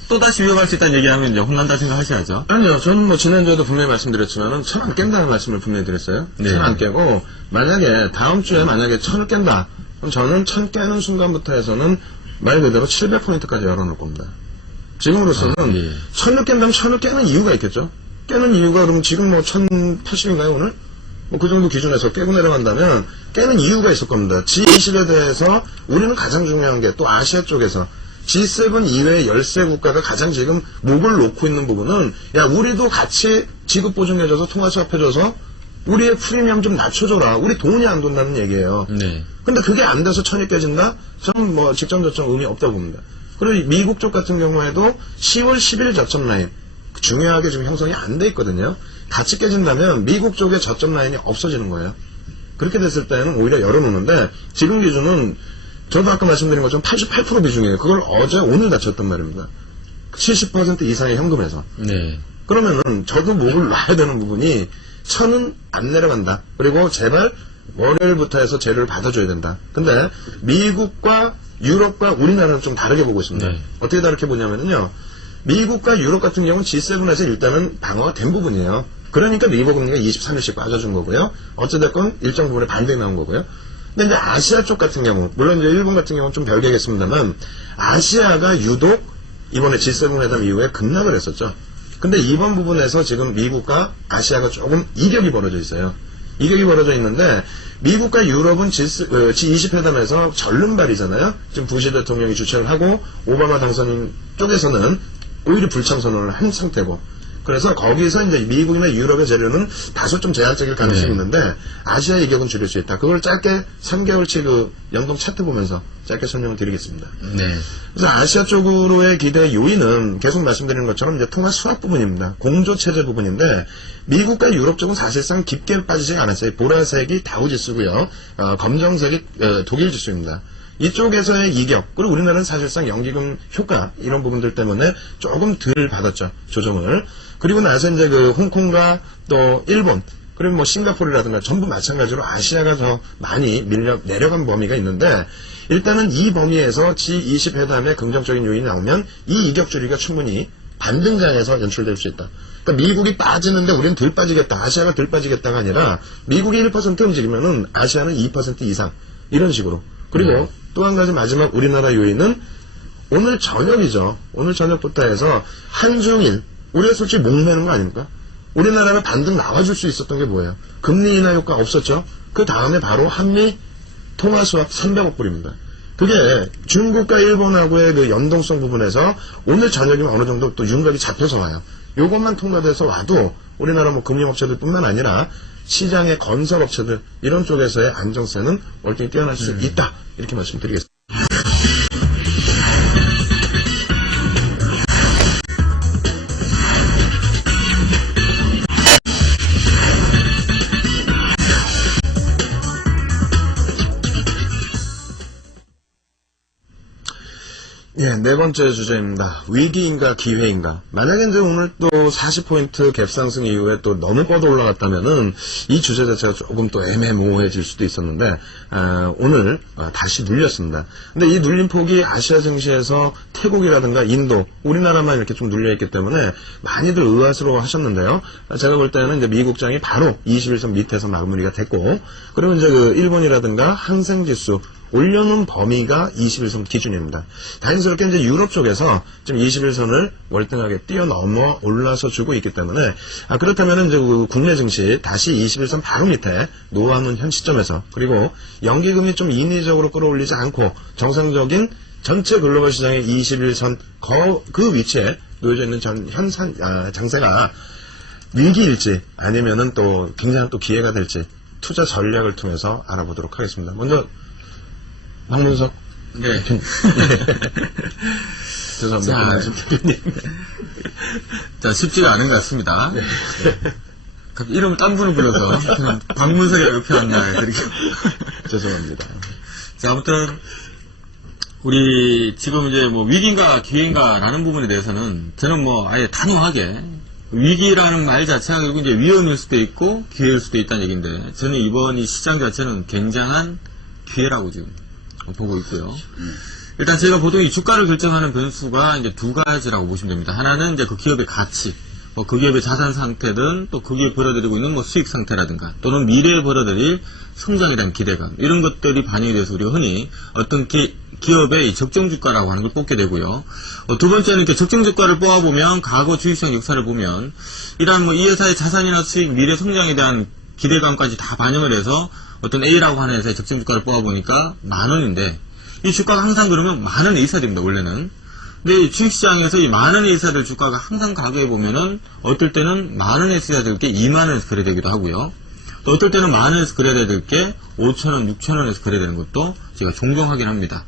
또다시 위험할 수 있다는 얘기하면 이제 혼난다 생각하셔야죠. 아니요, 저는 뭐 지난주에도 분명히 말씀드렸지만은 천 안 깬다는 말씀을 분명히 드렸어요. 네. 천 안 깨고 만약에 다음 주에 만약에 천을 깬다, 그럼 저는 천 깨는 순간부터 해서는 말 그대로 700포인트까지 열어놓을 겁니다. 지금으로서는 예. 천을 깬다면 천을 깨는 이유가 있겠죠. 깨는 이유가 그럼 지금 뭐 1080인가요 오늘? 뭐 그 정도 기준에서 깨고 내려간다면 깨는 이유가 있을 겁니다. G20에 대해서 우리는 가장 중요한 게 또 아시아 쪽에서 G7 이외의 13국가가 가장 지금 목을 놓고 있는 부분은 야 우리도 같이 지급 보증해줘서 통화수합해줘서 우리의 프리미엄 좀 낮춰줘라. 우리 돈이 안 돈다는 얘기예요. 네. 근데 그게 안 돼서 천이 깨진다? 저는 뭐 직전 저점 의미 없다고 봅니다. 그리고 미국 쪽 같은 경우에도 10월 10일 저점 라인 중요하게 지금 형성이 안 돼 있거든요. 같이 깨진다면 미국 쪽의 저점 라인이 없어지는 거예요. 그렇게 됐을 때는 오히려 열어놓는데 지금 기준은 저도 아까 말씀드린 것처럼 88% 비중이에요. 그걸 어제 오늘 다쳤단 말입니다. 70% 이상의 현금에서. 네. 그러면은 저도 목을 놔야 되는 부분이 천은 안 내려간다. 그리고 제발 월요일부터 해서 재료를 받아줘야 된다. 근데 미국과 유럽과 우리나라는 좀 다르게 보고 있습니다. 네. 어떻게 다르게 보냐면요. 미국과 유럽 같은 경우는 G7에서 일단은 방어가 된 부분이에요. 그러니까 미국 금리가 23일씩 빠져준 거고요. 어찌됐건 일정 부분에 반등이 나온 거고요. 근데 이제 아시아 쪽 같은 경우, 물론 이제 일본 같은 경우는 좀 별개겠습니다만, 아시아가 유독 이번에 G7 회담 이후에 급락을 했었죠. 근데 이번 부분에서 지금 미국과 아시아가 조금 이격이 벌어져 있어요. 이격이 벌어져 있는데, 미국과 유럽은 G20 회담에서 절름발이잖아요. 지금 부시 대통령이 주최를 하고, 오바마 당선인 쪽에서는 오히려 불참 선언을 한 상태고, 그래서 거기서 이제 미국이나 유럽의 재료는 다소 좀 제한적일 가능성이 네. 있는데 아시아 이격은 줄일 수 있다. 그걸 짧게 3개월치 그 연동 차트 보면서 짧게 설명을 드리겠습니다. 네. 그래서 아시아 쪽으로의 기대 요인은 계속 말씀드리는 것처럼 이제 통화 수합 부분입니다. 공조 체제 부분인데 미국과 유럽 쪽은 사실상 깊게 빠지지 않았어요. 보라색이 다우지수고요. 검정색이 독일 지수입니다. 이쪽에서의 이격, 그리고 우리나라는 사실상 연기금 효과 이런 부분들 때문에 조금 덜 받았죠. 조정을. 그리고 나서 이제 그 홍콩과 또 일본, 그리고 뭐 싱가포르라든가 전부 마찬가지로 아시아가 더 많이 내려간 범위가 있는데 일단은 이 범위에서 G20 회담에 긍정적인 요인이 나오면 이 이격 줄이가 충분히 반등장에서 연출될 수 있다. 그러니까 미국이 빠지는데 우리는 덜 빠지겠다, 아시아가 덜 빠지겠다가 아니라 미국이 1% 움직이면은 아시아는 2% 이상 이런 식으로. 그리고 또 한 가지 마지막 우리나라 요인은 오늘 저녁이죠. 오늘 저녁부터 해서 한중일 우리가 솔직히 목매는 거 아닙니까? 우리나라가 반등 나와줄 수 있었던 게 뭐예요? 금리 인하 효과 없었죠. 그 다음에 바로 한미 통화 수합 300억 불입니다. 그게 중국과 일본하고의 그 연동성 부분에서 오늘 저녁이면 어느 정도 또 윤곽이 잡혀서 와요. 요것만 통과돼서 와도 우리나라 뭐 금융업체들 뿐만 아니라 시장의 건설업체들 이런 쪽에서의 안정세는 월등히 뛰어날 수 있다. 이렇게 말씀드리겠습니다. 네 번째 주제입니다. 위기인가 기회인가. 만약에 이제 오늘 또 40포인트 갭상승 이후에 또 너무 뻗어 올라갔다면은 이 주제 자체가 조금 또 애매모호해질 수도 있었는데, 오늘 다시 눌렸습니다. 근데 이 눌린 폭이 아시아 증시에서 태국이라든가 인도, 우리나라만 이렇게 좀 눌려있기 때문에 많이들 의아스러워 하셨는데요. 제가 볼 때는 이제 미국장이 바로 21선 밑에서 마무리가 됐고, 그리고 이제 그 일본이라든가 항생지수, 올려놓은 범위가 21선 기준입니다. 다행스럽게 이제 유럽 쪽에서 지금 21선을 월등하게 뛰어넘어 올라서 주고 있기 때문에, 그렇다면 이제 그 국내 증시 다시 21선 바로 밑에 놓아놓은 현 시점에서, 그리고 연기금이 좀 인위적으로 끌어올리지 않고 정상적인 전체 글로벌 시장의 21선 그 위치에 놓여져 있는 장세가 위기일지 아니면은 또 굉장한 또 기회가 될지 투자 전략을 통해서 알아보도록 하겠습니다. 먼저 박문석. 네. 죄송합니다. 자, 쉽지가 않은 것 같습니다. 네. 이름을 딴 분을 불러서 그냥 박문석이라고 옆에 왔나 그렇게. 죄송합니다. 자, 아무튼 우리 지금 이제 뭐 위기인가 기회인가라는 부분에 대해서는 저는 뭐 아예 단호하게 위기라는 말 자체가 결국 이제 위험일 수도 있고 기회일 수도 있다는 얘기인데, 저는 이번 이 시장 자체는 굉장한 기회라고 지금 보고 있고요. 일단 제가 보통 이 주가를 결정하는 변수가 이제 두 가지라고 보시면 됩니다. 하나는 이제 그 기업의 가치, 뭐 그 기업의 자산 상태든 또 그 기업이 벌어들이고 있는 뭐 수익 상태라든가 또는 미래에 벌어들일 성장에 대한 기대감, 이런 것들이 반영이 돼서 우리가 흔히 어떤 기업의 적정 주가라고 하는 걸 뽑게 되고요. 두 번째는 이렇게 적정 주가를 뽑아보면 과거 주식시장 역사를 보면 이러한 뭐 이 회사의 자산이나 수익, 미래 성장에 대한 기대감까지 다 반영을 해서 어떤 A라고 하는 회사의 적정 주가를 뽑아보니까 10,000원인데, 이 주가가 항상 그러면 10,000원에 있어야 됩니다, 원래는. 근데 주식시장에서 이 10,000원에 있어야 될 주가가 항상 가격해보면은 어떨 때는 10,000원에 있어야 될 게 20,000원에서 거래되기도 되기도 하고요. 또 어떨 때는 10,000원에서 거래돼야 될 게 5,000원, 6,000원에서 거래되는 것도 제가 종종 확인 합니다.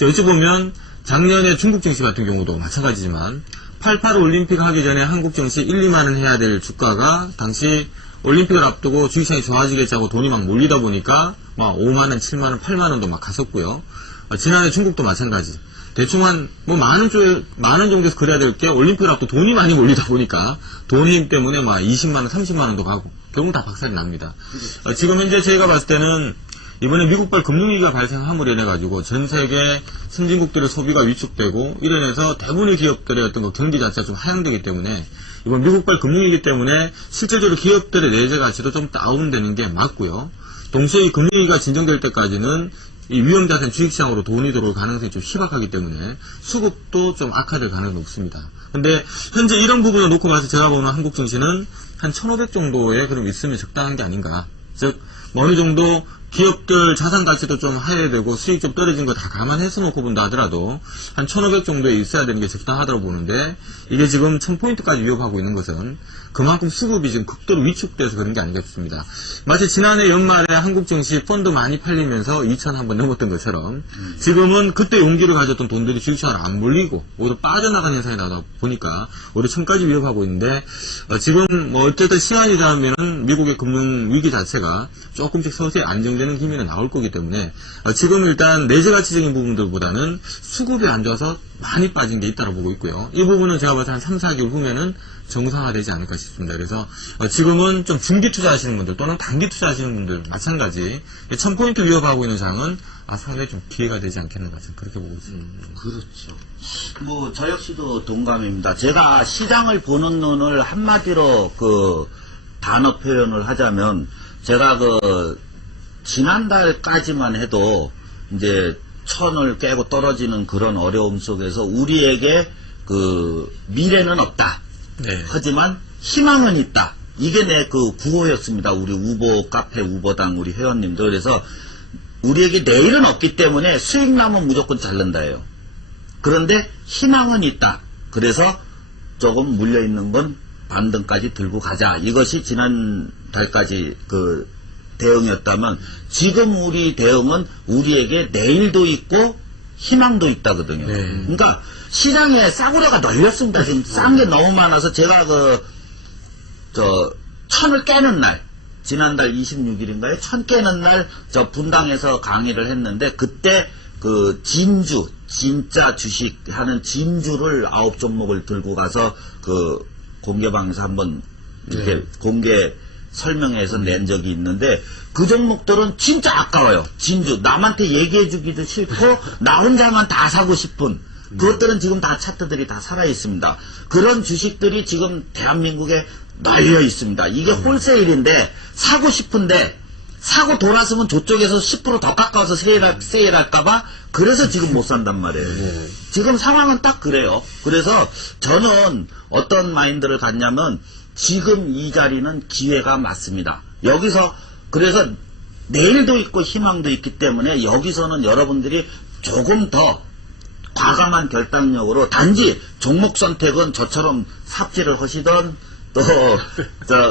어찌 보면 작년에 중국 증시 같은 경우도 마찬가지지만 88 올림픽 하기 전에 한국 증시 1, 2만원 해야 될 주가가 당시 올림픽을 앞두고 주식시장이 좋아지겠자고 돈이 막 몰리다 보니까 막 5만원, 7만원, 8만원도 막 갔었고요. 지난해 중국도 마찬가지. 대충 한 뭐 만원 정도에서 그래야 될 게 올림픽을 앞두고 돈이 많이 몰리다 보니까 돈 힘 때문에 막 20만원, 30만원도 가고 결국 다 박살이 납니다. 지금 현재 제가 봤을 때는 이번에 미국발 금융위기가 발생함으로 인해가지고 전 세계 선진국들의 소비가 위축되고 이래서 대부분의 기업들의 어떤 그 경기 자체가 좀 하향되기 때문에 이번 미국발 금융위기 때문에 실질적으로 기업들의 내재 가치도 좀 다운되는 게 맞고요. 동시에 이 금융위기가 진정될 때까지는 이 위험자산 주식시장으로 돈이 들어올 가능성이 좀 희박하기 때문에 수급도 좀 악화될 가능성이 높습니다. 근데 현재 이런 부분을 놓고 봐서 제가 보는 한국 증시는 한 1,500 정도에 그럼 있으면 적당한 게 아닌가. 즉, 어느 정도 기업들 자산 가치도 좀 하해야 되고 수익 좀 떨어진 거 다 감안해서 놓고 본다 하더라도 한 1,500 정도에 있어야 되는 게 적당하다고 보는데, 이게 지금 1,000포인트까지 위협하고 있는 것은 그만큼 수급이 지금 극도로 위축돼서 그런 게 아닌가 싶습니다. 마치 지난해 연말에 한국 증시 펀드 많이 팔리면서 2,000 한번 넘었던 것처럼 지금은 그때 용기를 가졌던 돈들이 주식시장으로 안 몰리고 오히려 빠져나가는 현상이 나다 보니까 오히려 1,000까지 위협하고 있는데, 지금 뭐 어쨌든 시간이 지나면은 미국의 금융 위기 자체가 조금씩 서서히 안정되는 기미는 나올 거기 때문에 지금 일단 내재 가치적인 부분들보다는 수급이 안 좋아서 많이 빠진 게 있다고 보고 있고요. 이 부분은 제가 봐서 한 3, 4개월 후면은 정상화되지 않을까 싶습니다. 그래서 지금은 좀 중기 투자하시는 분들 또는 단기 투자하시는 분들 마찬가지 1,000포인트 위협하고 있는 장은 상당히 좀 기회가 되지 않겠는가, 저는 그렇게 보고 있습니다. 그렇죠. 뭐 저 역시도 동감입니다. 제가 시장을 보는 눈을 한마디로 그 단어 표현을 하자면, 제가 그 지난달까지만 해도 이제 1,000을 깨고 떨어지는 그런 어려움 속에서 우리에게 그 미래는 없다. 네. 하지만 희망은 있다. 이게 내 그 구호였습니다. 우리 우보 카페 우보당 우리 회원님들. 그래서 우리에게 내일은 없기 때문에 수익 나면 무조건 잘른다예요. 그런데 희망은 있다. 그래서 조금 물려있는 건 반등까지 들고 가자. 이것이 지난달까지 그 대응이었다면, 지금 우리 대응은 우리에게 내일도 있고 희망도 있다거든요. 네. 그러니까 시장에 싸구려가 널렸습니다. 지금 싼 게 너무 많아서 제가 1,000을 깨는 날, 지난달 26일인가요? 1,000 깨는 날 저 분당에서 강의를 했는데, 그때 그 진주 진짜 주식 하는 진주를 9종목을 들고 가서 그 공개방에서 한번 이렇게 공개 설명해서 낸 적이 있는데 그 종목들은 진짜 아까워요. 진주. 남한테 얘기해주기도 싫고 나 혼자만 다 사고 싶은 그것들은 지금 다 차트들이 다 살아있습니다. 그런 주식들이 지금 대한민국에 널려 있습니다. 이게 홀세일인데 사고 싶은데 사고 돌아서면 저쪽에서 10% 더 깎아서 세일할까봐 그래서 지금 못 산단 말이에요. 지금 상황은 딱 그래요. 그래서 저는 어떤 마인드를 갖냐면 지금 이 자리는 기회가 맞습니다. 여기서 그래서 내일도 있고 희망도 있기 때문에 여기서는 여러분들이 조금 더 과감한 결단력으로 단지 종목 선택은 저처럼 삽질을 하시던 또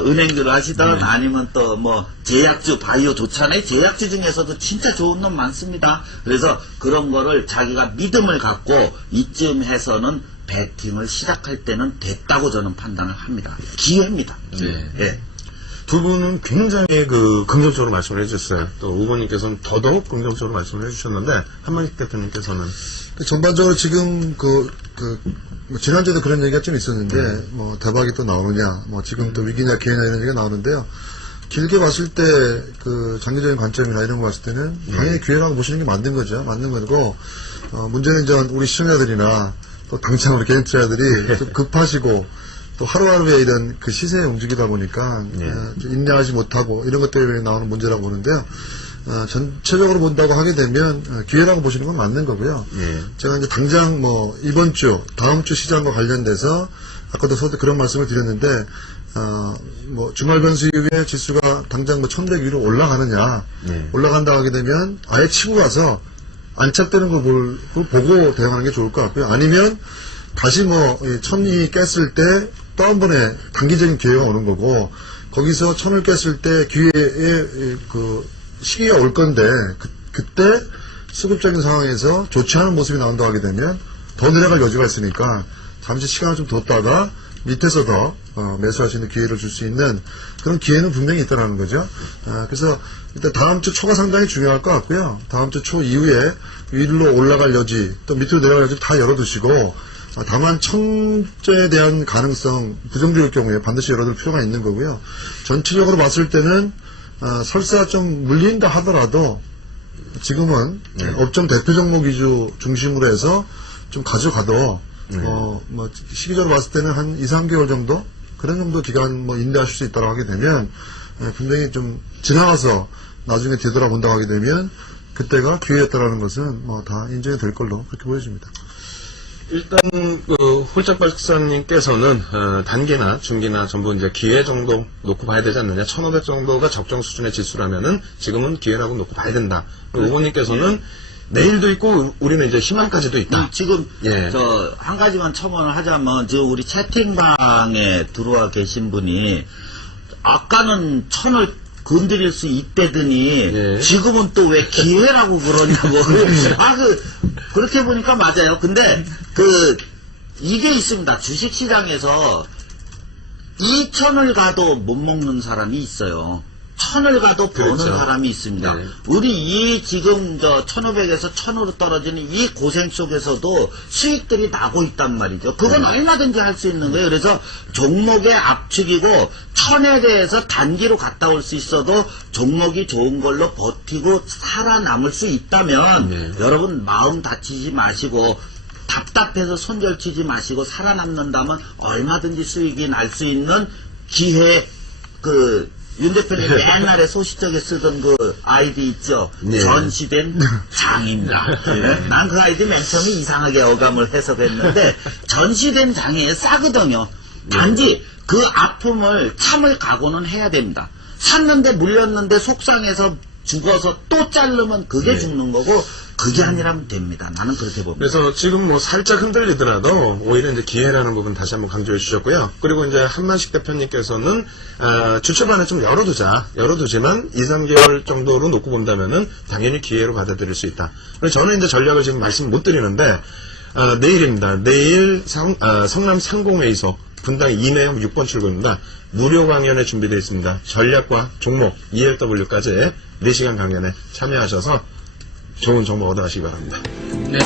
은행주를 하시던 아니면 또 뭐 제약주 바이오 좋잖아요. 제약주 중에서도 진짜 좋은 놈 많습니다. 그래서 그런 거를 자기가 믿음을 갖고 이쯤 해서는 배팅을 시작할 때는 됐다고 저는 판단을 합니다. 기회입니다. 예. 두 분은 굉장히 긍정적으로 말씀을 해주셨어요. 또 후보님께서는 더더욱 긍정적으로 말씀을 해주셨는데 한만식 대표님께서는 전반적으로 지금 지난주에도 그런 얘기가 좀 있었는데 뭐 대박이 또 나오느냐, 뭐 지금 또 위기냐 기회냐 이런 얘기가 나오는데요. 길게 봤을 때 장기적인 관점이나 이런 거 봤을 때는 당연히 기회라고 보시는 게 맞는 거죠. 맞는 거고 문제는 이제 우리 시청자들이나 또 당장 우리 개인 투자자들이 좀 급하시고 또 하루하루에 이런 그 시세에 움직이다 보니까 인내하지 못하고 이런 것 때문에 나오는 문제라고 보는데요. 전체적으로 본다고 하게 되면 기회라고 보시는 건 맞는 거고요. 제가 이제 당장 뭐 이번 주, 다음 주 시장과 관련돼서 아까도 서도 그런 말씀을 드렸는데 뭐 주말 변수 이후에 지수가 당장 뭐 1100 위로 올라가느냐, 올라간다고 하게 되면 아예 치고 가서 안착되는 거 보고 대응하는 게 좋을 것 같고요. 아니면 다시 뭐 1000이 깼을 때 또 한 번에 단기적인 기회가 오는 거고 거기서 1000을 깼을 때 기회의 시기가 올 건데 그때 수급적인 상황에서 좋지 않은 모습이 나온다고 하게 되면 더 내려갈 여지가 있으니까 잠시 시간을 좀 뒀다가 밑에서 더 매수할 수 있는 기회를 줄 수 있는 그런 기회는 분명히 있다는 거죠. 그래서 일단 다음 주 초가 상당히 중요할 것 같고요. 다음 주 초 이후에 위로 올라갈 여지 또 밑으로 내려갈 여지 다 열어두시고 다만 1000조에 대한 가능성 부정적일 경우에 반드시 열어둘 필요가 있는 거고요. 전체적으로 봤을 때는 설사 좀 물린다 하더라도 지금은 업종 대표 종목 위주 중심으로 해서 좀 가져가도 뭐 시기적으로 봤을 때는 한 2-3개월 정도 그런 정도 기간 뭐 인내하실 수 있다고 하게 되면 분명히 좀 지나가서 나중에 되돌아본다고 하게 되면 그때가 기회였다라는 것은 뭐 다 인정이 될 걸로 그렇게 보여집니다. 일단 홀짝 박사님께서는 단기나 중기나 전부 이제 기회 정도 놓고 봐야 되지 않느냐. 1500 정도가 적정 수준의 지수라면은 지금은 기회라고 놓고 봐야 된다. 후보님께서는 내일도 있고 우리는 이제 희망까지도 있다. 지금 저 한 가지만 첨언을 하자면 지금 우리 채팅방에 들어와 계신 분이 아까는 1000을 건드릴 수 있대더니 지금은 또 왜 기회라고 그러냐고. 그렇게 보니까 맞아요. 근데 이게 있습니다. 주식시장에서 2000을 가도 못 먹는 사람이 있어요. 1000을 가도 버는 사람이 있습니다. 우리 지금 1500에서 1000으로 떨어지는 이 고생 속에서도 수익들이 나고 있단 말이죠. 그건 얼마든지 할 수 있는 거예요. 그래서 종목의 압축이고 1000에 대해서 단기로 갔다 올 수 있어도 종목이 좋은 걸로 버티고 살아남을 수 있다면 여러분 마음 다치지 마시고 답답해서 손절치지 마시고 살아남는다면 얼마든지 수익이 날 수 있는 기회 윤 대표님 옛날에 소시적에 쓰던 아이디 있죠? 전시된 장입니다. 난 그 아이디 맨 처음에 이상하게 어감을 해석했는데 전시된 장에 싸거든요. 단지 그 아픔을 참을 각오는 해야 됩니다. 샀는데 물렸는데 속상해서 죽어서 또 자르면 그게 죽는 거고 그게 아니라면 됩니다. 나는 그렇게 봅니다. 그래서 지금 뭐 살짝 흔들리더라도 오히려 이제 기회라는 부분 다시 한번 강조해 주셨고요. 그리고 이제 한만식 대표님께서는 주초반에 좀 열어두지만 2-3개월 정도로 놓고 본다면은 당연히 기회로 받아들일 수 있다. 그래서 저는 이제 전략을 지금 말씀 못 드리는데 내일입니다. 내일 성남 상공회의소 분당 2매형 6번 출구입니다. 무료 강연에 준비되어 있습니다. 전략과 종목 ELW까지 4시간 강연에 참여하셔서 좋은 정보 얻어가시기 바랍니다. 네.